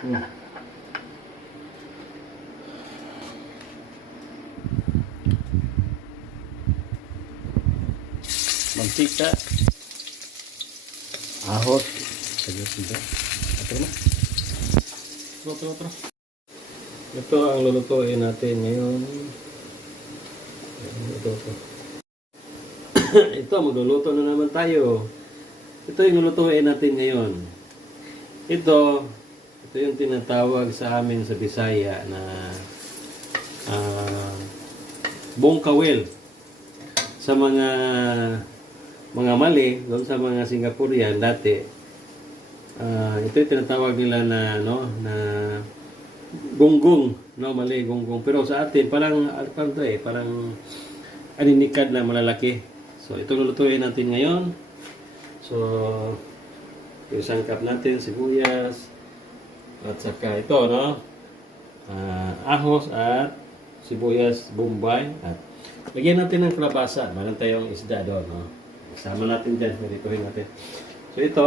Hmm. Mantika, ahos, sige. Ito na. Ito. Ito ang lulutuin natin ngayon. Ito. Ito, magluluto na naman tayo. Ito yung lulutuin natin ngayon. Ito yung tinatawag sa amin sa Bisaya na bongkawel. Sa mga Mali, doon sa mga Singaporean dati, ito yung tinatawag nila na gonggong, Mali, gonggong. Pero sa atin, parang aninikad na malalaki. So, ito lulutuin natin ngayon. So, isangkap natin sibuyas at saka ito, ahos at sibuyas bombay at lagyan natin ng kalabasa. Meron tayong isda doon, Isama natin dyan. Merituhin natin. So, ito.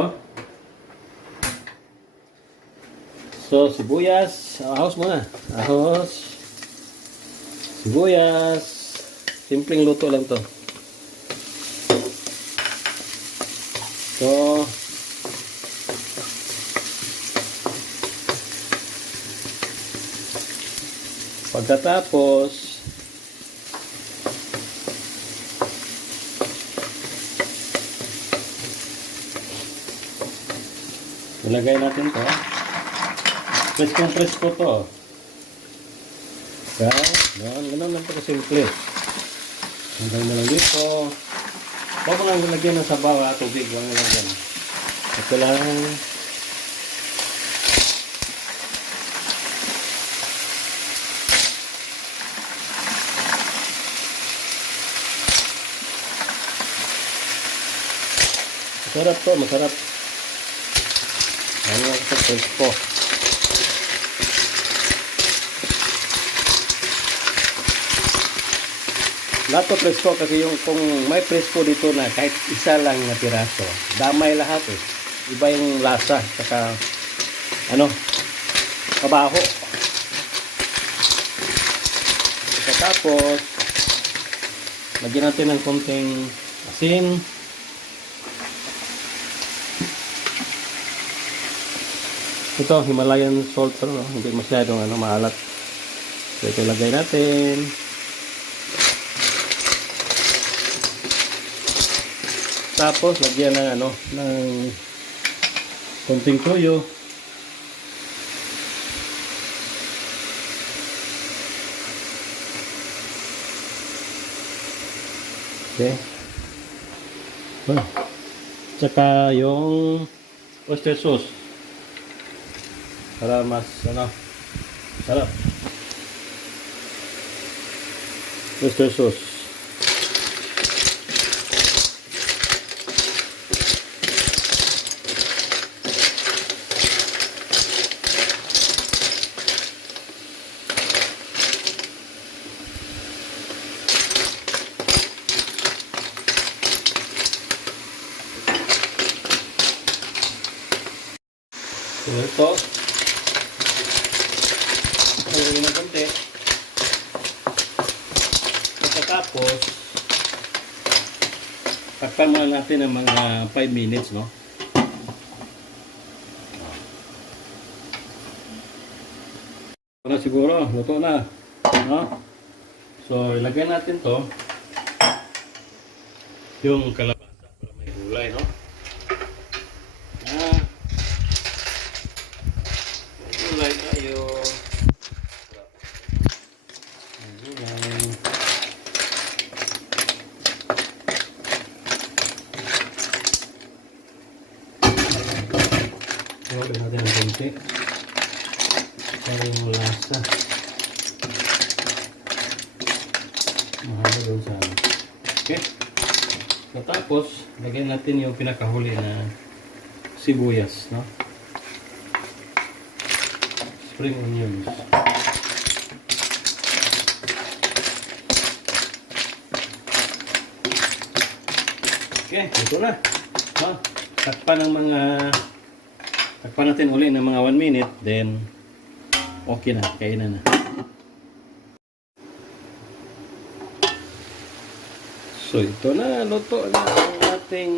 So, sibuyas. Ahos muna. Ahos. Sibuyas. Simpleng luto lang to. So, pagkatapos, ilagay natin to. Presko to. Ganun lang to kasimple. Hanggang na lang dito. Bago lang nilagyan ng sabaw at tubig. Ito lang. Masarap to, masarap. Ano lang ito, presko. Lahat to presko kasi kung may presko dito na kahit isa lang na piraso, damay lahat eh. Iba yung lasa, saka kabaho. Tapos, lagyan natin ng konting asin. Ito, Himalayan salt, pero hindi masyadong maalat. So, ito lagay natin. Tapos, lagyan ng ng konting toyo. Okay. Tsaka yung oyster sauce. Para mas sarap. Oyster sauce. So ito. Haluin ng konti. Pagkatapos, takpan muna natin ng mga 5 minutes, Para siguro, luto na. So, ilagay natin to. Yung kalabasa para may gulay, may gulay tayo. Lagyan natin ng konti para yung lasa mahalo doon sa okay. Tapos lagyan natin yung pinakahuli na sibuyas, spring onions. Okay, ito na. Takpan ng mga Takpan natin uli ng mga 1 minute, then okay na, kainan na. So ito na, luto na ang ating